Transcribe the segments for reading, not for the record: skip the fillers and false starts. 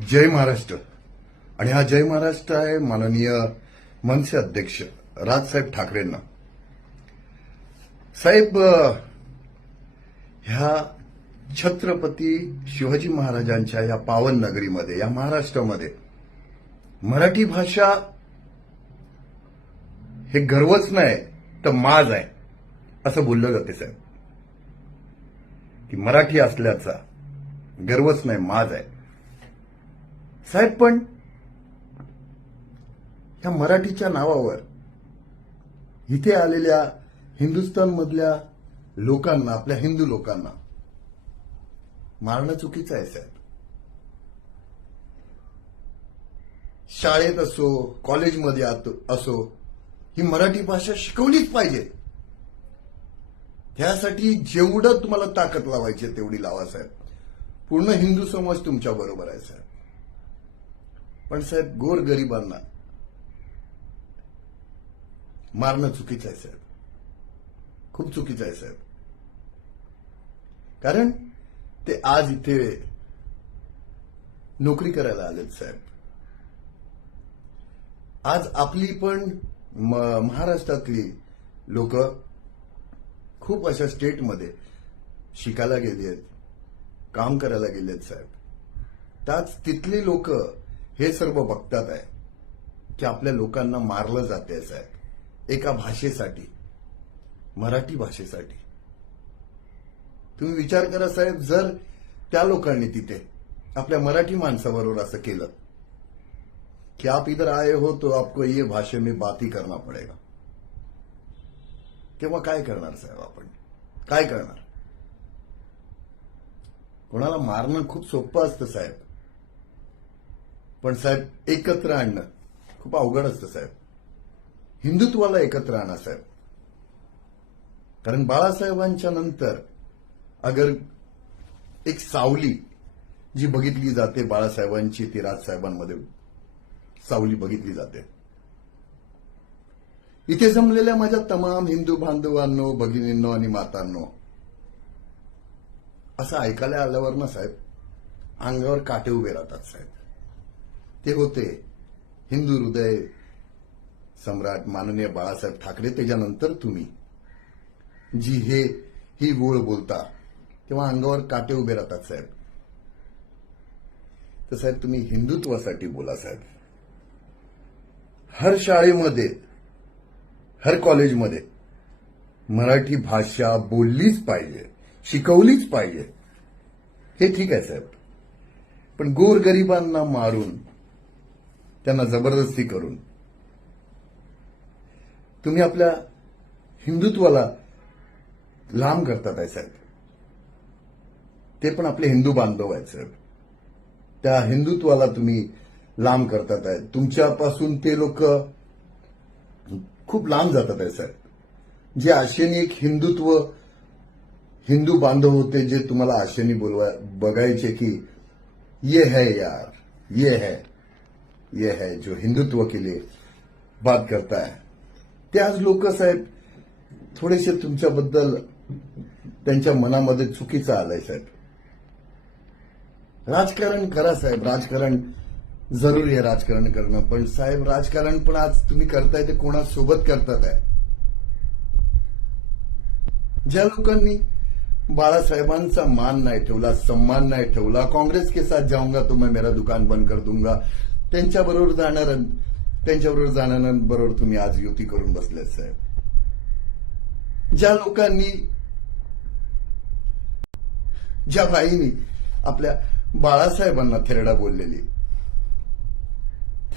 जय महाराष्ट्र. आणि हा जय महाराष्ट्र आहे माननीय मनसे अध्यक्ष राजसाहेब ठाकरेंना. साहेब, ह्या छत्रपती शिवाजी महाराजांच्या या पावन नगरीमध्ये, या महाराष्ट्रामध्ये मराठी भाषा हे गर्वच नाही तर माज आहे असं बोललं जाते साहेब. की मराठी असल्याचा गर्वच नाही, माज आहे साहेब. पण ह्या मराठीच्या नावावर इथे आलेल्या हिंदुस्थानमधल्या लोकांना, आपल्या हिंदू लोकांना मारणं चुकीचं आहे साहेब. शाळेत असो, कॉलेजमध्ये असो, ही मराठी भाषा शिकवलीच पाहिजे. त्यासाठी जेवढं तुम्हाला ताकद लावायची तेवढी लावा साहेब. पूर्ण हिंदू समाज तुमच्या बरोबर आहे साहेब. पण साहेब, गोरगरिबांना मारणं चुकीचं आहे साहेब, खूप चुकीचं आहे साहेब. कारण ते आज इथे नोकरी करायला आलेत साहेब. आज आपली पण महाराष्ट्रातली लोक खूप अशा स्टेटमध्ये शिकायला गेली आहेत, काम करायला गेलेत साहेब. त्याच तिथली लोक हे सर्व बघतात आहे की आपल्या लोकांना मारलं जाते साहेब एका भाषेसाठी, मराठी भाषेसाठी. तुम्ही विचार करा साहेब, जर त्या लोकांनी तिथे आपल्या मराठी माणसाबरोबर असं केलं कि आप इधर आए हो तो आपको ये भाषा में बात ही करना पड़ेगा, तेव्हा काय करणार साहेब? आपण काय करणार? कोणाला मारणं खूप सोपं असतं साहेब, पण साहेब एकत्र आणणं खूप अवघड असतं साहेब. हिंदुत्वाला एकत्र आणा साहेब. कारण बाळासाहेबांच्या नंतर अगर एक सावली जी बघितली जाते बाळासाहेबांची, ती राजसाहेबांमध्ये सावली बघितली जाते. इथे जमलेल्या माझ्या तमाम हिंदू बांधवांनो, भगिनींनो आणि मातांनो, असं ऐकायला आल्यावर ना साहेब अंगावर काटे उभे राहतात साहेब. ते होते हिंदू हृदय सम्राट माननीय बाळासाहेब ठाकरे. त्याच्यानंतर तुम्ही जी ही गोळ बोलता तेव्हा अंगावर काटे उभे राहतात साहेब. तर साहेब, तुम्ही हिंदुत्वासाठी बोला साहेब. हर शाळेमध्ये, हर कॉलेजमध्ये मराठी भाषा बोललीच पाहिजे, शिकवलीच पाहिजे. हे ठीक आहे साहेब. पण गोरगरिबांना मारून, त्यांना जबरदस्ती करून तुम्ही आपल्या हिंदुत्वाला लांब करतात आहे साहेब. ते पण आपले हिंदू बांधव आहेत साहेब. त्या हिंदुत्वाला तुम्ही लांब करतात आहे. तुमच्यापासून ते लोक खूप लांब जातात आहे साहेब. जे आशेने एक हिंदू बांधव होते, जे तुम्हाला आशेने बघायचे की ये है यार, ये है जो हिंदुत्व के लिए बात करता है, ते आज लोक साहेब थोडेसे तुमच्याबद्दल त्यांच्या मनामध्ये चुकीचं आलंय साहेब. राजकारण करा साहेब, राजकारण जरुरी आहे राजकारण करणं. पण साहेब, राजकारण पण आज तुम्ही करताय ते कोणासोबत करतात आहे? ज्या लोकांनी बाळासाहेबांचा मान नाही ठेवला, सम्मान नाही ठेवला, काँग्रेस के साथ जाऊंगा तो मैं मेरा दुकान बंद कर दूंगा, त्यांच्याबरोबर जाणाऱ्यांबरोबर तुम्ही आज युती करून बसलेत साहेब. ज्या लोकांनी, ज्या बाईंनी आपल्या बाळासाहेबांना थेरडा बोललेली,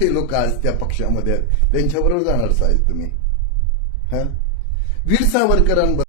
ते लोक आज त्या पक्षामध्ये आहेत. त्यांच्याबरोबर जाणार साहेब तुम्ही. वीर सावरकरांबद्दल